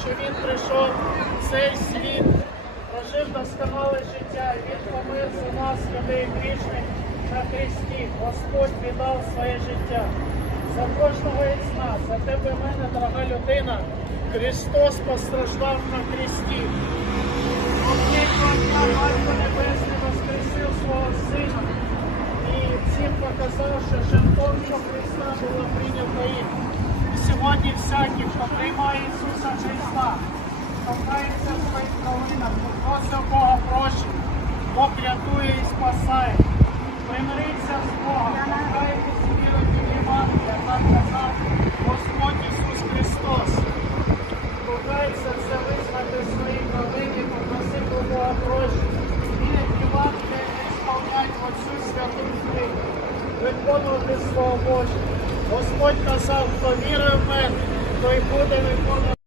що Він прийшов в цей світ, прожив досконале життя, Він помир за нас, людей грішних на Христі. Господь віддав своє життя. За кожного із нас, за тебе, мене, дорога людина, Христос постраждав на Христі. Батько Небесний воскресив свого Сина і всім показав, що жертовство Христа було прийнято їм. Сьогодні всякий, хто приймає Ісуса Христа, хто в своїх провинах, хто Бога прощення, Бог рятує і спасає. Примириться з Богом, покайтесь і віруйте в Євангелія, так казав Господь Ісус Христос. Покається це визнати свої провини, попросити Бога прощення. Вірять в Євангелія і сповнять оцю святу книгу, виконувати Слово Боже. Господь казав, хто вірує в мене, той буде виконувати